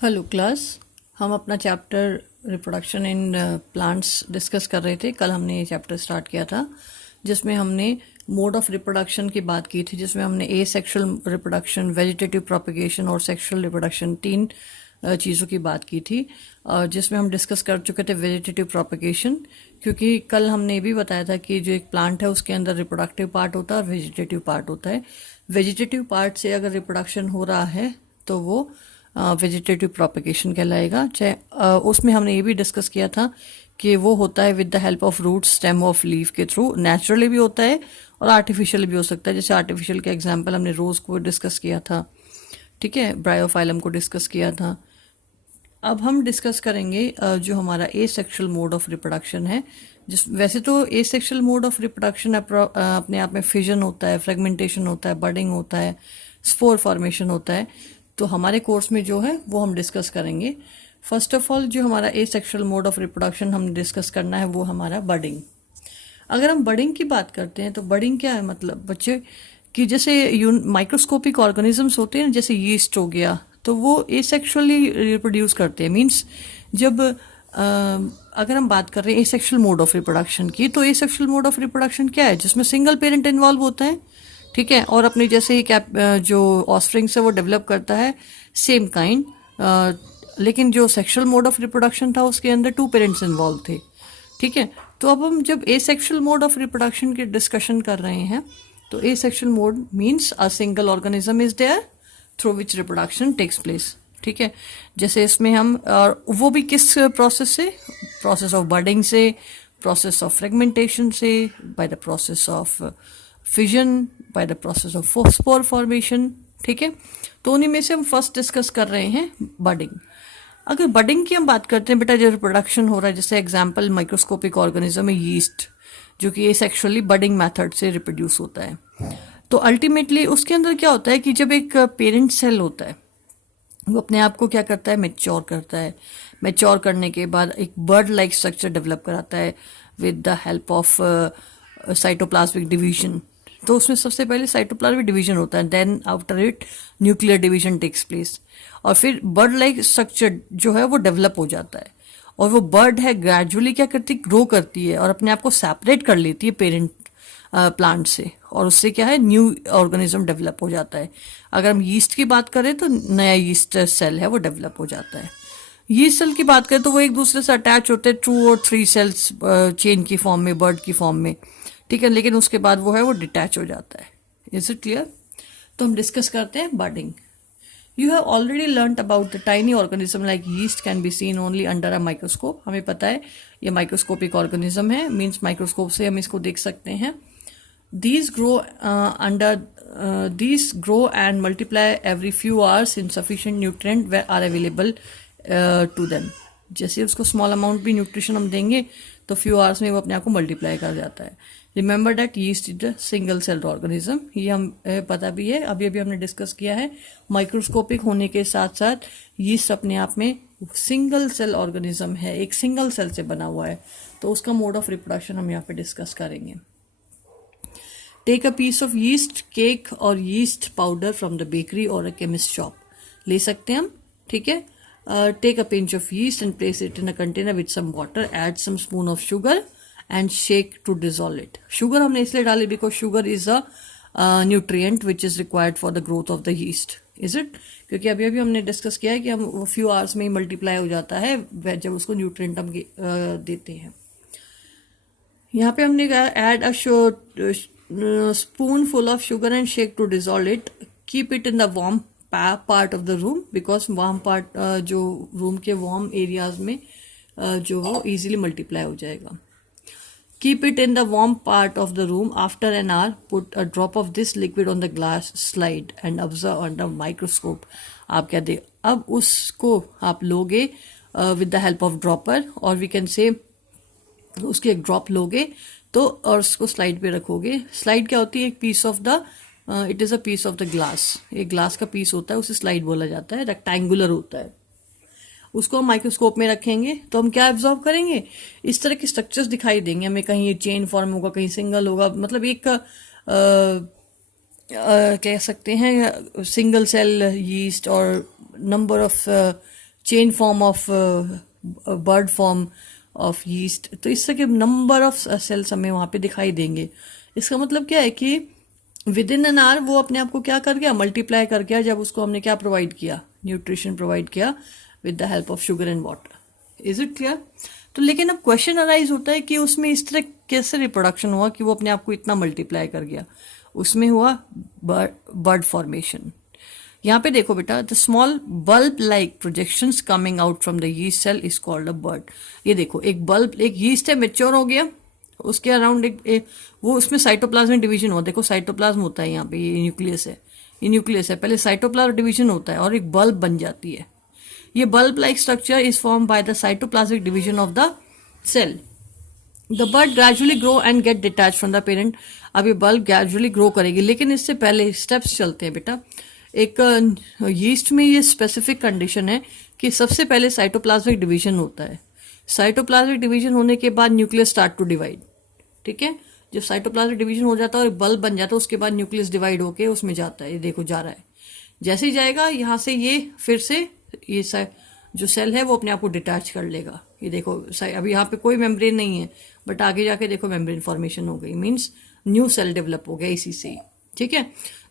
Hello class. हम अपना chapter reproduction in plants discuss कर रहे थे। कल हमने ये चैप्टर स्टार्ट किया था जिसमें हमने मोड ऑफ रिप्रोडक्शन की बात की थी, जिसमें हमने ए सेक्शुअल रिप्रोडक्शन, वेजिटेटिव प्रोपगेशन और सेक्शुअल रिप्रोडक्शन तीन चीज़ों की बात की थी, जिसमें हम डिस्कस कर चुके थे वेजिटेटिव प्रोपगेशन। क्योंकि कल हमने ये भी बताया था कि जो एक प्लांट है उसके अंदर रिप्रोडक्टिव पार्ट होता है और वेजिटेटिव पार्ट होता है। वेजिटेटिव पार्ट से अगर रिप्रोडक्शन हो रहा है तो वो वेजिटेटिव प्रोपगेशन कहलाएगा। चाहे उसमें हमने ये भी डिस्कस किया था कि वो होता है with the help of root, stem of leaf के थ्रू। नेचुरली भी होता है और आर्टिफिशियल भी हो सकता है। जैसे आर्टिफिशियल के एग्जांपल हमने रोज को डिस्कस किया था, ठीक है, ब्रायोफाइलम को डिस्कस किया था। अब हम डिस्कस करेंगे जो हमारा ए सेक्शुअल मोड ऑफ रिप्रोडक्शन है। जिस वैसे तो ए सेक्शुअल मोड ऑफ रिप्रोडक्शन अपने आप में फिजन होता है, फ्रेगमेंटेशन होता है, बडिंग होता है, स्पोर फॉर्मेशन होता है। तो हमारे कोर्स में जो है वो हम डिस्कस करेंगे। फर्स्ट ऑफ ऑल जो हमारा ए सेक्शुअल मोड ऑफ रिप्रोडक्शन हम डिस्कस करना है वो हमारा बडिंग। अगर हम बडिंग की बात करते हैं तो बडिंग क्या है, मतलब बच्चे कि जैसे माइक्रोस्कोपिक ऑर्गेनिजम्स होते हैं, जैसे यीस्ट हो गया, तो वो एसेक्सुअली रिप्रोड्यूस करते हैं। मींस जब अगर हम बात कर रहे हैं एसेक्सुअल मोड ऑफ रिप्रोडक्शन की, तो एसेक्सुअल मोड ऑफ रिप्रोडक्शन क्या है, जिसमें सिंगल पेरेंट इन्वॉल्व होता है, ठीक है, और अपने जैसे ही जो ऑस्प्रिंग्स है वो डेवलप करता है सेम काइंड। लेकिन जो सेक्सुअल मोड ऑफ रिप्रोडक्शन था उसके अंदर टू पेरेंट्स इन्वॉल्व थे, ठीक है। तो अब हम जब एसेक्सुअल मोड ऑफ रिप्रोडक्शन की डिस्कशन कर रहे हैं तो asexual mode means a single organism is there through which reproduction takes place, ठीक है। जैसे इसमें हम और वो भी किस प्रोसेस से, प्रोसेस ऑफ बडिंग से, प्रोसेस ऑफ फ्रेगमेंटेशन से, by the process of fission, by the process of spore formation, ठीक है। तो उन्हीं में से हम फर्स्ट डिस्कस कर रहे हैं बडिंग। अगर बडिंग की हम बात करते हैं बेटा, जो रिप्रोडक्शन हो रहा है, जैसे एग्जांपल माइक्रोस्कोपिक ऑर्गेनिज्म है यीस्ट, जो कि एसेक्सुअली बडिंग मेथड से रिप्रोड्यूस होता है। तो अल्टीमेटली उसके अंदर क्या होता है कि जब एक पेरेंट सेल होता है वो अपने आप को क्या करता है, मैच्योर करता है। मैच्योर करने के बाद एक बर्ड लाइक स्ट्रक्चर डेवलप कराता है with the help of cytoplasmic division. तो उसमें सबसे पहले साइटोप्लाज्मिक डिवीजन होता है, then after it nuclear division takes place, और फिर बर्ड लाइक स्ट्रक्चर जो है वो डेवलप हो जाता है। और वो बर्ड है ग्रेजुअली क्या करती है, ग्रो करती है और अपने आप को सेपरेट कर लेती है पेरेंट प्लांट से, और उससे क्या है न्यू ऑर्गेनिज्म डेवलप हो जाता है। अगर हम यीस्ट की बात करें तो नया यीस्ट सेल है वो डेवलप हो जाता है। यीस्ट सेल की बात करें तो वो एक दूसरे से अटैच होते हैं 2 और 3 सेल्स चेन की फॉर्म में, बर्ड की फॉर्म में, ठीक है। लेकिन उसके बाद वो है वो डिटैच हो जाता है। Is it clear? तो हम डिस्कस करते हैं budding. You have already learn about the tiny organism like yeast can be seen only under a microscope. हमें पता है ये माइक्रोस्कोपिक ऑर्गेनिज्म है, मीन्स माइक्रोस्कोप से हम इसको देख सकते हैं। These grow and multiply every few hours in sufficient nutrient are available to them. जैसे उसको स्मॉल अमाउंट भी न्यूट्रिशन हम देंगे तो फ्यू आवर्स में वो अपने आप को मल्टीप्लाई कर जाता है। Remember that yeast is a single celled organism, ये हम पता भी है, अभी अभी हमने डिस्कस किया है। माइक्रोस्कोपिक होने के साथ साथ यीस्ट अपने आप में सिंगल सेल ऑर्गेनिज्म है, एक सिंगल सेल से बना हुआ है। तो उसका मोड ऑफ रिप्रोडक्शन हम यहाँ पे डिस्कस करेंगे। Take a piece of yeast cake और yeast powder from the bakery और अ केमिस्ट शॉप, ले सकते हैं हम, ठीक है। Take a pinch of yeast and place it in a container with some water, add some spoon of sugar and shake to dissolve it. Sugar हमने इसलिए डाली because sugar is a nutrient which is required for the growth of the yeast, is it. क्योंकि अभी अभी हमने discuss किया है कि हम फ्यू आवर्स में ही मल्टीप्लाई हो जाता है जब उसको न्यूट्रिएंट हम देते हैं। यहाँ पे हमने कहा add a spoonful of sugar and shake to dissolve it. Keep it in the warm part of the room because warm part जो room के warm areas में जो वो easily multiply हो जाएगा। Keep it in the warm part of the room. After an hour, put a drop of this liquid on the glass slide and observe under microscope. आप क्या दे, अब उसको आप लोगे with the help of dropper, और we can say उसके एक drop लोगे तो और उसको स्लाइड पे रखोगे। स्लाइड क्या होती है, एक piece of the it is a piece of the glass, एक ग्लास का पीस होता है, उसे स्लाइड बोला जाता है, रेक्टेंगुलर होता है। उसको हम माइक्रोस्कोप में रखेंगे तो हम क्या एब्जॉर्व करेंगे, इस तरह के स्ट्रक्चर्स दिखाई देंगे हमें। कहीं ये चेन फॉर्म होगा, कहीं सिंगल होगा, मतलब एक कह सकते हैं सिंगल सेल यीस्ट और number of chain form of bird form of yeast, तो इस तरह के नंबर ऑफ सेल्स हमें वहाँ पे दिखाई देंगे। इसका मतलब क्या है कि विद इन एन आवर वो अपने आप को क्या कर गया, मल्टीप्लाई कर गया, जब उसको हमने क्या प्रोवाइड किया, न्यूट्रिशन प्रोवाइड किया with the help of sugar and water. Is it clear? तो लेकिन अब क्वेश्चन अराइज होता है कि उसमें इस तरह कैसे रिप्रोडक्शन हुआ कि वो अपने आप को इतना मल्टीप्लाई कर गया। उसमें हुआ बर्ड फॉर्मेशन। यहाँ पे देखो बेटा, the small bulb like projections coming out from the yeast cell is called a bud. ये देखो, एक बल्ब, एक यीस्ट है, मेच्योर हो गया, उसके अराउंड वो उसमें साइटोप्लाज्मिक डिवीजन हुआ। देखो साइटोप्लाज्म होता है यहाँ पे, ये न्यूक्लियस है, ये न्यूक्लियस है, पहले साइटोप्लाज्म डिवीजन होता है और एक बल्ब बन जाती है। ये bulb like structure is form by the cytoplasmic division of the cell. The bud gradually grow and get detach from the parent. अब ये बल्ब ग्रेजुअली ग्रो करेगी, लेकिन इससे पहले स्टेप्स चलते हैं बेटा। एक यीस्ट में ये स्पेसिफिक कंडीशन है कि सबसे पहले साइटोप्लाज्मिक डिवीजन होता है। साइटोप्लाज्मिक डिवीजन होने के बाद न्यूक्लियस स्टार्ट टू डिवाइड। ठीक है, जब साइटोप्लाज्मिक डिवीजन हो जाता है और बल्ब बन जाता है, उसके बाद न्यूक्लियस डिवाइड होके उसमें जाता है। ये देखो जा रहा है, जैसे ही जाएगा यहाँ से ये फिर से ये जो सेल है वो अपने आप को डिटैच कर लेगा। ये देखो अभी यहाँ पे कोई मेम्ब्रेन नहीं है, बट आगे जाके देखो मेम्ब्रेन फॉर्मेशन हो गई, मीन्स न्यू सेल डेवलप हो गया इसी से ही। ठीक है,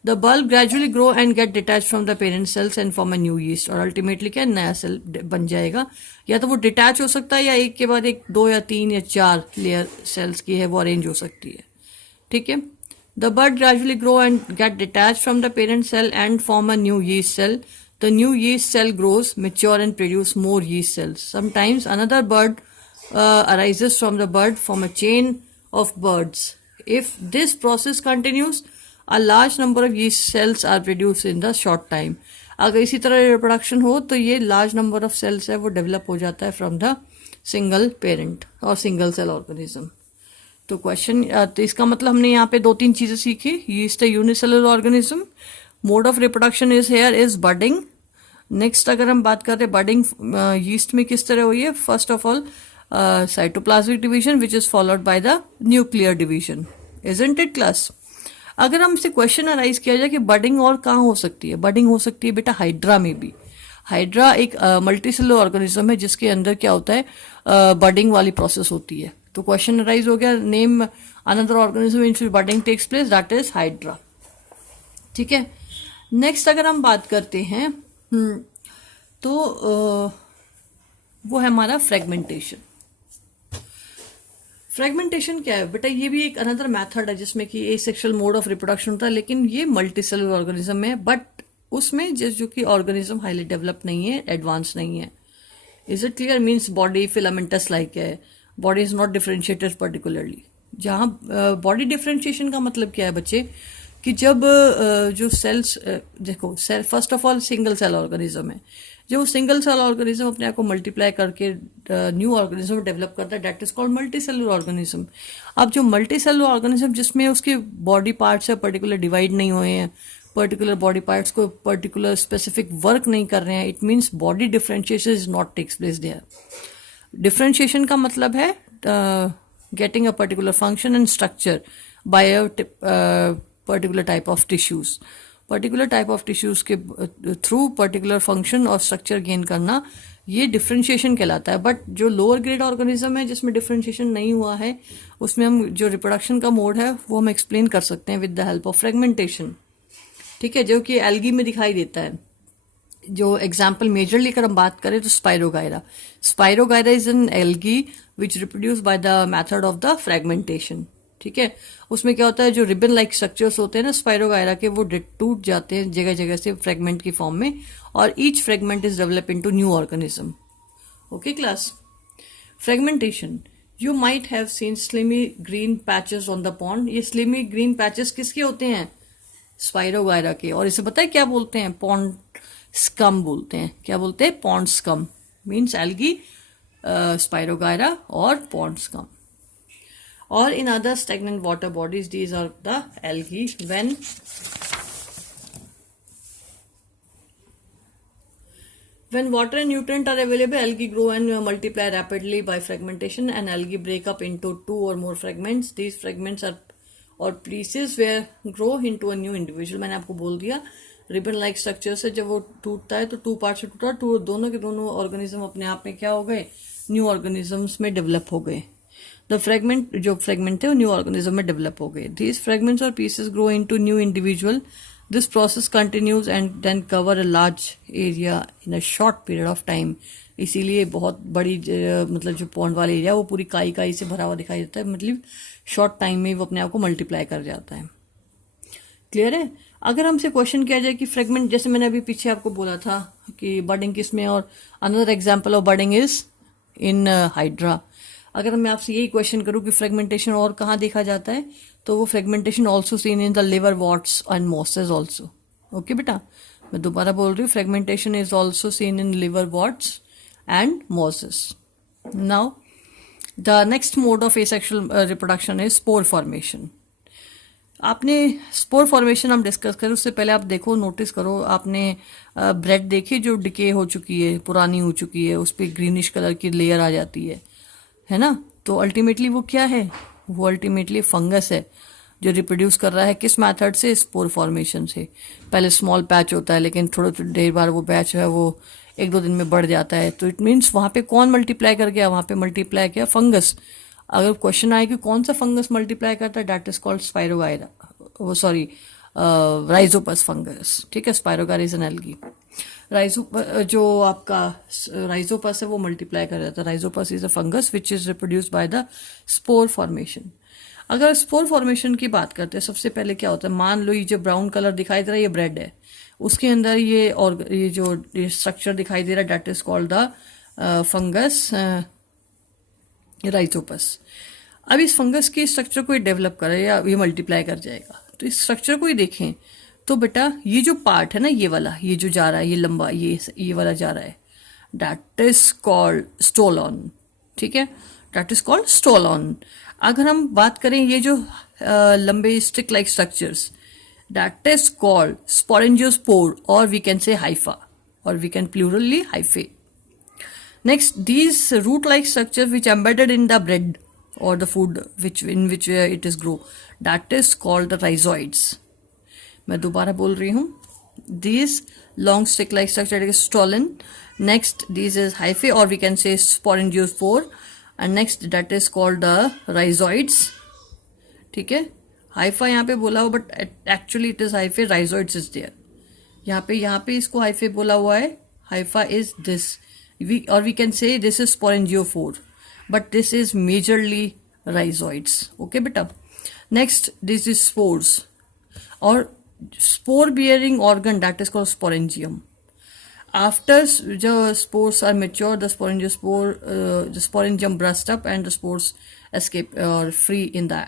the bulb gradually grow and get detach from the parent cells and form a new yeast. और अल्टीमेटली क्या, नया सेल बन जाएगा। या तो वो डिटैच हो सकता है, या एक के बाद एक 2 या 3 या 4 लेयर सेल्स की है वो अरेंज हो सकती है। ठीक है, the bud gradually grow and get detach from the parent cell and form a new yeast cell. The new yeast cell grows, mature and produce more yeast cells. Sometimes another bird arises from the bird from a chain of birds. If this process continues, a large number of yeast cells are produced in the short time. अगर इसी तरह reproduction हो तो ये large number of sales है वो develop हो जाता है फ्रॉम द सिंगल पेरेंट और सिंगल सेल ऑर्गेनिज्म। तो क्वेश्चन, तो इसका मतलब हमने यहाँ पे 2-3 चीजें सीखी। यीस्ट है unicellular organism, mode of reproduction is here is budding. Next अगर हम बात करते हैं बडिंग यीस्ट में किस तरह हुई है, first of all cytoplasmic division which is followed by the nuclear division. Isn't it class? अगर हमसे क्वेश्चन अराइज किया जाए कि बडिंग और कहाँ हो सकती है, बडिंग हो सकती है बेटा हाइड्रा में भी। हाइड्रा एक मल्टीसेलुलर ऑर्गेनिज्म है जिसके अंदर क्या होता है, बडिंग वाली प्रोसेस होती है। तो क्वेश्चन अराइज हो गया, name another organism in which budding takes place, that is hydra. ठीक है, नेक्स्ट अगर हम बात करते हैं तो वो है हमारा फ्रेगमेंटेशन। फ्रेगमेंटेशन क्या है बेटा, ये भी एक अनदर मेथड है जिसमें कि एसेक्सुअल मोड ऑफ रिप्रोडक्शन होता है, लेकिन ये मल्टीसेलुलर ऑर्गेनिज्म में है, बट उसमें जो कि ऑर्गेनिज्म हाईली डेवलप नहीं है, एडवांस नहीं है। Is it clear? Means body filamentous like है, body is not differentiated particularly. जहाँ बॉडी डिफरेंशिएशन का मतलब क्या है बच्चे, कि जब जो सेल्स, देखो cell first of all single cell organism है, जो सिंगल सेल ऑर्गेनिज्म अपने आप को मल्टीप्लाई करके न्यू ऑर्गेनिज्म डेवलप करता है, that is called multicellular organism. अब जो मल्टी सेलुलर ऑर्गेनिज्म जिसमें उसके बॉडी पार्ट्स है पर्टिकुलर डिवाइड नहीं हुए हैं, पर्टिकुलर बॉडी पार्ट्स को पर्टिकुलर स्पेसिफिक वर्क नहीं कर रहे हैं, it means body differentiation is not takes place there. Differentiation का मतलब है getting a particular function and structure by a particular type of tissues. Particular type of tissues के through particular function और structure gain करना, ये differentiation कहलाता है। But जो लोअर ग्रेड ऑर्गेनिज्म है जिसमें डिफरेंशिएशन नहीं हुआ है, उसमें हम जो रिप्रोडक्शन का मोड है वो हम एक्सप्लेन कर सकते हैं with the help of fragmentation. ठीक है, जो कि एल्गी में दिखाई देता है। जो एग्जाम्पल मेजरली अगर हम बात करें तो spirogyra. Spirogyra is an algae which reproduce by the method of the fragmentation. ठीक है, उसमें क्या होता है, जो रिबन लाइक स्ट्रक्चर्स होते हैं ना स्पाइरोगायरा के, वो टूट जाते हैं जगह जगह से फ्रेगमेंट की फॉर्म में, और each fragment is develop into new organism. Okay class, fragmentation. You might have seen slimy green patches on the pond. ये स्लिमी ग्रीन पैचेस किसके होते हैं, स्पाइरोगायरा के। और इसे पता है क्या बोलते हैं, पॉन्ड स्कम बोलते हैं। क्या बोलते हैं, pond scum, means algae, spirogyra और pond scum. Or in other stagnant water bodies, these are the algae. When water and nutrient are available, algae grow and multiply rapidly by fragmentation, and algae break up into 2 or more fragments. These fragments are or pieces where grow into a new individual. मैंने आपको बोल दिया ribbon like structure से जब वो टूटता है तो टू पार्ट से टूटा, टू दोनों के दोनों ऑर्गेनिज्म अपने आप में क्या हो गए, न्यू ऑर्गेनिजम्स में डेवलप हो गए। द फ्रेगमेंट, जो फ्रेगमेंट थे वो न्यू ऑर्गेनिज्म में डेवलप हो गए। दीज फ्रेगमेंट्स और pieces grow into new individual. This process continues and then cover a large area in a short period of time. इसीलिए बहुत बड़ी मतलब जो पॉन्ड वाला एरिया वो पूरी काई काई से भरा हुआ दिखाई देता है, मतलब शॉर्ट टाइम में वो अपने आप को मल्टीप्लाई कर जाता है। क्लियर है? अगर हमसे क्वेश्चन किया जाए कि फ्रेगमेंट, जैसे मैंने अभी पीछे आपको बोला था कि बर्डिंग किस में, और another example of budding is in hydra. अगर मैं आपसे यही क्वेश्चन करूं कि फ्रेगमेंटेशन और कहाँ देखा जाता है, तो वो fragmentation also seen in the liver worts and mosses also. Okay बेटा, मैं दोबारा बोल रही हूँ, fragmentation is also seen in liver worts and mosses. Now the next mode of asexual reproduction is spore formation. आपने स्पोर फॉर्मेशन हम discuss करें उससे पहले आप देखो, नोटिस करो, आपने ब्रेड देखी जो डिके हो चुकी है, पुरानी हो चुकी है, उस पर ग्रीनिश कलर की लेयर आ जाती है ना? तो अल्टीमेटली वो क्या है? वो अल्टीमेटली फंगस है जो रिप्रोड्यूस कर रहा है किस मेथड से? स्पोर फॉर्मेशन से। पहले स्मॉल पैच होता है, लेकिन थोड़ा देर बाद वो पैच है वो 1-2 दिन में बढ़ जाता है। तो इट मीन्स वहाँ पे कौन मल्टीप्लाई कर गया? वहाँ पे मल्टीप्लाई किया फंगस। अगर क्वेश्चन आए कि कौन सा फंगस मल्टीप्लाई करता है, दैट इज कॉल्ड स्पाइरोगायरा, वो सॉरी राइजोपस फंगस। ठीक है, स्पाइरोगायरा इज एन एल्गी। जो आपका राइजोपस है वो मल्टीप्लाई कर जाता है। Rhizopus is a fungus which is reproduced by the spore formation. अगर स्पोर फॉर्मेशन की बात करते हैं, सबसे पहले क्या होता है, मान लो ये जो ब्राउन कलर दिखाई दे रहा है ये ब्रेड है, उसके अंदर ये जो स्ट्रक्चर दिखाई दे रहा है that is called the fungus Rhizopus. अब इस फंगस की स्ट्रक्चर को डेवलप करे या ये मल्टीप्लाई कर जाएगा, तो इस स्ट्रक्चर को ही देखें तो बेटा ये जो पार्ट है ना, ये वाला, ये जो जा रहा है, ये लंबा, ये वाला जा रहा है, दैट इज कॉल्ड स्टोलॉन। ठीक है, दैट इज कॉल्ड स्टोलॉन। अगर हम बात करें ये जो लंबे stick like structures, that is called sporangiospore, और वी कैन से हाइफा, और we can plurally hyphae. Next, these root-like structures which embedded in the bread or the food in which it is grow, that is called the rhizoids. मैं दोबारा बोल रही हूँ, these long stick-like structure is stolon. Next, this is hyphae or we can say sporangiospore, and next that is called the rhizoids. ठीक है, Haifa यहाँ पे बोला हुआ, but actually it is hyphae, rhizoids is there. यहाँ पे इसको hyphae बोला हुआ है, Haifa is this. We can say this is sporangiophore, but this is majorly rhizoids. Okay beta. Next, this is spores or spore bearing organ, that is called sporangium. After the spores are mature, the sporangium bursts up and the spores escape or free in the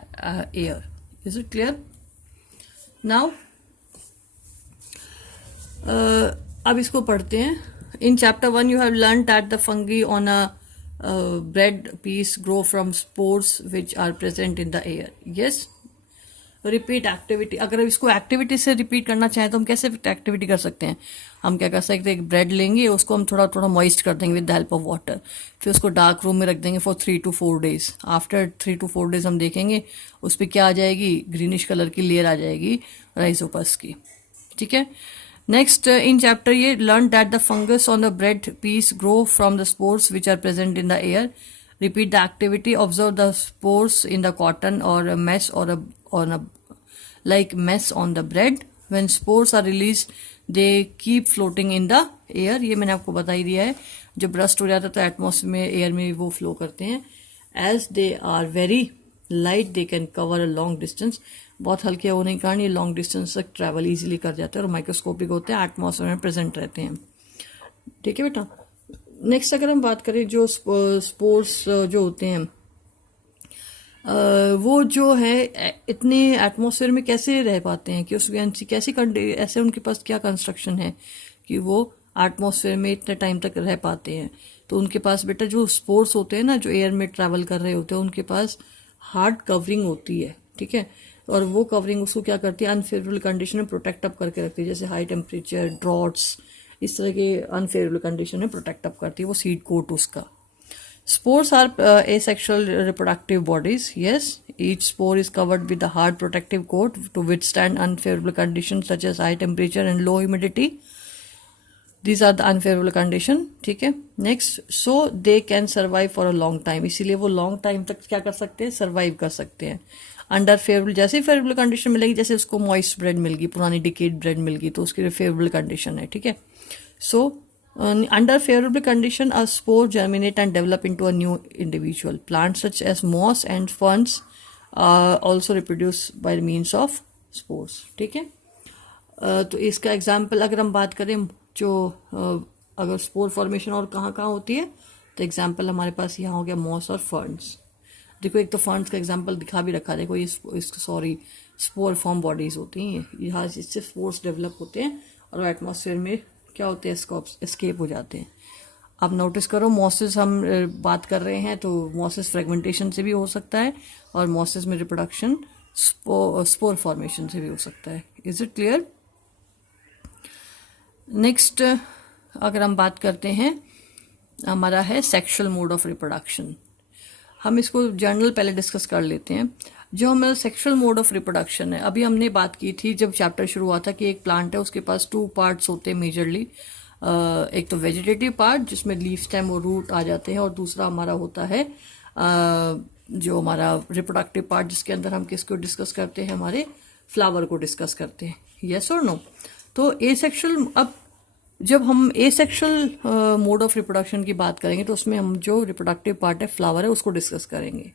air. Is it clear? Now अब इसको पढ़ते हैं। In chapter 1, you have learned that the fungi on a bread piece grow from spores which are present in the air. Yes? Repeat activity. अगर इसको activity से repeat करना चाहें तो हम कैसे एक्टिविटी कर सकते हैं? हम क्या कर सकते हैं, एक ब्रेड लेंगे, उसको हम थोड़ा थोड़ा मॉइस्ट कर देंगे with the help of water, फिर उसको डार्क रूम में रख देंगे for 3 to 4 days. After 3 to 4 days हम देखेंगे उस पर क्या आ जाएगी, ग्रीनिश कलर की लेयर आ जाएगी राइजोपस की। ठीक है, Next, in chapter ये learn that the fungus on the bread piece grow from the spores which are present in the air. Repeat the activity. Observe the spores in the cotton or a mess or a like mess on the bread. When spores are released, they keep floating in the air. ये मैंने आपको बता ही दिया है, जब burst हो जाता है तो एटमॉस्फेयर में, एयर में वो फ्लो करते हैं। As they are very light, they can cover a long distance. बहुत हल्के होने के कारण ये लॉन्ग डिस्टेंस तक ट्रैवल इजीली कर जाते हैं और माइक्रोस्कोपिक होते हैं, एटमॉस्फेयर में प्रेजेंट रहते हैं। ठीक है बेटा। नेक्स्ट अगर हम बात करें जो स्पोर्स जो होते हैं वो जो है इतने एटमॉस्फेयर में कैसे रह पाते हैं, कि उसकी कैसी ऐसे उनके पास क्या कंस्ट्रक्शन है कि वो एटमॉस्फेयर में इतने टाइम तक रह पाते हैं। तो उनके पास बेटा जो स्पोर्स होते हैं ना, जो एयर में ट्रैवल कर रहे होते हैं, उनके पास हार्ड कवरिंग होती है। ठीक है, और वो कवरिंग उसको क्या करती है, अनफेवरेबल कंडीशन में प्रोटेक्ट अप करके रखती है, जैसे हाई टेम्परेचर, ड्रॉट्स, इस तरह के अनफेवरेबल कंडीशन में प्रोटेक्ट अप करती है वो सीड कोट उसका। Spores are asexual reproductive bodies. Yes, each spore is covered with a hard protective coat to withstand unfavorable conditions such as high temperature and low humidity. These are the unfavorable condition. ठीक है. Next, so they can survive for a long time. इसीलिए वो long time तक क्या कर सकते हैं, survive कर सकते हैं. अंडर फेवरेबल, जैसे ही फेवरेबल कंडीशन मिलेगी, जैसे उसको मॉइस्ट ब्रेड मिल गई, पुरानी डिकेड ब्रेड मिल गई, तो उसके लिए फेवरेबल कंडीशन है. ठीक है. सो under favorable condition, a spore germinate and develop into a new individual. Plants such as moss and ferns also reproduce by means of spores. ठीक है. तो इसका एग्जाम्पल अगर हम बात करें, जो अगर स्पोर फॉर्मेशन और कहाँ कहाँ होती है, तो एग्जाम्पल हमारे पास यहाँ हो गया मॉस और फर्न्स. देखो, एक तो फर्न्स का एग्जाम्पल दिखा भी रखा. देखो, ये स्पोर फॉर्म बॉडीज होती हैं, यहाँ इससे स्पोर्स डेवलप होते हैं और एटमॉस्फेयर में क्या होते हैं, एस्केप हो जाते हैं. आप नोटिस करो, मॉसेस हम बात कर रहे हैं, तो मॉसेस फ्रेगमेंटेशन से भी हो सकता है और मॉसेस में रिप्रोडक्शन स्पोर फॉर्मेशन से भी हो सकता है. Is it clear? नेक्स्ट अगर हम बात करते हैं, हमारा है सेक्शुअल मोड ऑफ रिप्रोडक्शन. हम इसको जनरल पहले डिस्कस कर लेते हैं. जो हमारा सेक्शुअल मोड ऑफ रिप्रोडक्शन है, अभी हमने बात की थी जब चैप्टर शुरू हुआ था कि एक प्लांट है, उसके पास 2 पार्ट्स होते हैं मेजरली. एक तो वेजिटेटिव पार्ट जिसमें लीफ स्टेम और रूट आ जाते हैं, और दूसरा हमारा होता है जो हमारा रिप्रोडक्टिव पार्ट, जिसके अंदर हम किसको डिस्कस करते हैं, हमारे फ्लावर को डिस्कस करते हैं. यस और नो? तो एसेक्सुअल, अब जब हम एसेक्सुअल मोड ऑफ रिप्रोडक्शन की बात करेंगे तो उसमें हम जो रिप्रोडक्टिव पार्ट है, फ्लावर है, उसको डिस्कस करेंगे.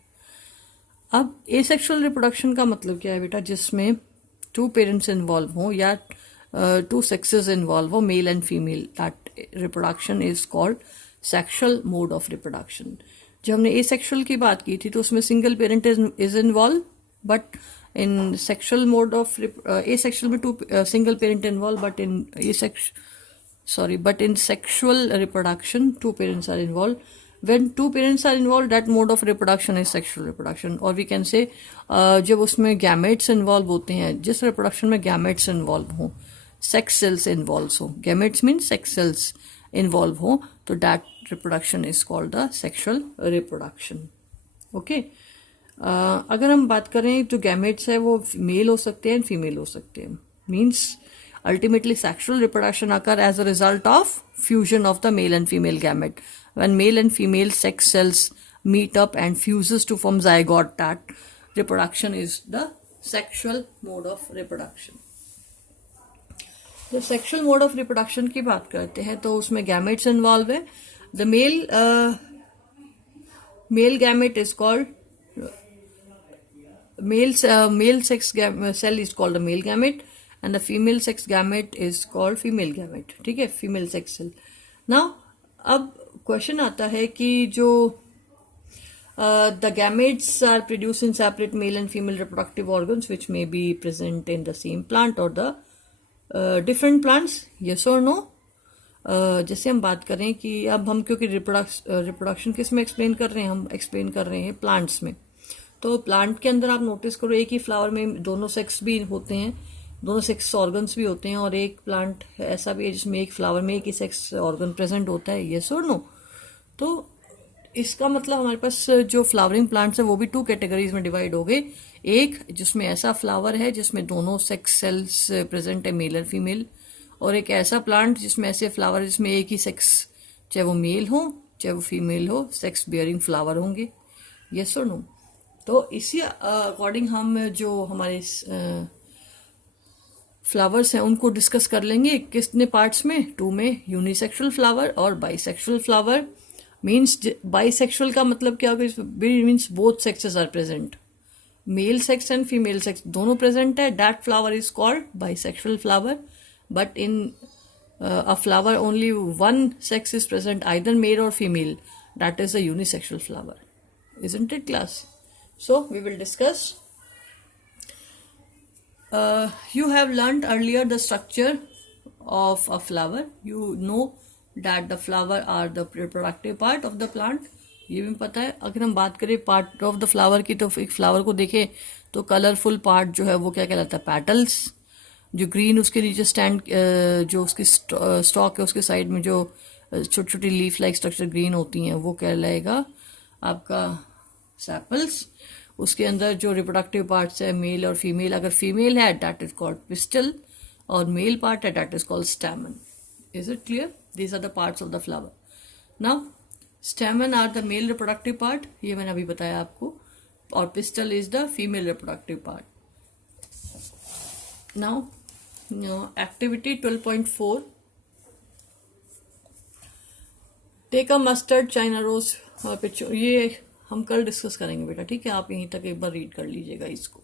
अब एसेक्सुअल रिप्रोडक्शन का मतलब क्या है बेटा? जिसमें 2 पेरेंट्स इन्वॉल्व हों या 2 सेक्सेस इन्वॉल्व हो, male and female. That reproduction is called sexual mode of reproduction. जब हमने एसेक्सुअल की बात की थी तो उसमें single parent is involve, but in sexual mode of asexual में 2 single parent involve, but in sexual reproduction 2 parents are involved. When 2 parents are involved, that mode of reproduction is sexual reproduction. or we can say जब उसमें gametes involve होते हैं, जिस reproduction में gametes involve हो, sex cells involve हो, gametes means sex cells involve हो, तो that reproduction is called the sexual reproduction. okay. अगर हम बात करें तो gametes है वो मेल हो सकते हैं, फीमेल हो सकते हैं. means ultimately sexual reproduction occur as a result of fusion of the male and female gamete. When male and female sex cells meet up and fuses to form zygote, that reproduction is the sexual mode of reproduction. तो sexual mode of reproduction की बात करते हैं तो उसमें gametes involved है. The male gamete is called male sex cell is called a male gamete, and the female sex gamete is called female gamete. ठीक है, female sex cell. Now अब क्वेश्चन आता है कि जो the gametes are produced in separate male and female reproductive organs which may be present in the same plant or the different plants. yes or no? जैसे हम बात करें कि अब हम क्योंकि रिप्रोडक्शन किस में एक्सप्लेन कर रहे हैं, हम एक्सप्लेन कर रहे हैं प्लांट्स में. तो प्लांट के अंदर आप नोटिस करो, एक ही फ्लावर में दोनों सेक्स भी होते हैं, दोनों सेक्स ऑर्गन्स भी होते हैं, और एक प्लांट ऐसा भी है जिसमें एक फ्लावर में एक ही सेक्स ऑर्गन प्रेजेंट होता है. यस और नो? तो इसका मतलब हमारे पास जो फ्लावरिंग प्लांट्स है वो भी 2 कैटेगरीज में डिवाइड हो गए. एक जिसमें ऐसा फ्लावर है जिसमें दोनों सेक्स सेल्स प्रेजेंट है, मेल और फीमेल, और एक ऐसा प्लांट जिसमें ऐसे फ्लावर जिसमें एक ही सेक्स, चाहे वो मेल हो चाहे वो फीमेल हो, सेक्स बियरिंग फ्लावर होंगे. यस और नो? तो इसी अकॉर्डिंग हम जो हमारे फ्लावर्स हैं उनको डिस्कस कर लेंगे. कितने पार्ट्स में? 2 में. यूनिसेक्सुअल फ्लावर और बाइसेक्सुअल फ्लावर. मीन्स बाइसेक्सुअल का मतलब क्या होगा? Means both sexes are present, male sex and female sex दोनों प्रेजेंट है. That flower is called bisexual flower. But in a flower only 1 sex is present, either male और female, that is a unisexual flower. Isn't it class? So we will discuss. You have learnt earlier the structure of a flower. You know that the flower are the reproductive part of the plant. ये भी पता है. अगर हम बात करें part of the flower की, तो एक फ्लावर को देखें तो कलरफुल पार्ट जो है वो क्या कहलाता है? पेटल्स. जो ग्रीन उसके नीचे स्टैंड, जो उसकी स्टॉक है उसके साइड में जो छोटी छोटी लीफ लाइक स्ट्रक्चर ग्रीन होती हैं वो कहलाएगा आपका सेपल्स. उसके अंदर जो रिप्रोडक्टिव पार्ट्स है मेल और फीमेल, अगर फीमेल है दैट इज कॉल्ड पिस्टल और मेल पार्ट है that is called stamen. Is it clear? These are the parts of the flower. Now stamen are the male reproductive part, ये मैंने अभी बताया आपको, और pistil is the female reproductive part. Now activity 12.4, take a mustard China rose picture. ये हम कल discuss करेंगे बेटा, ठीक है? आप यहीं तक एक बार रीड कर लीजिएगा इसको.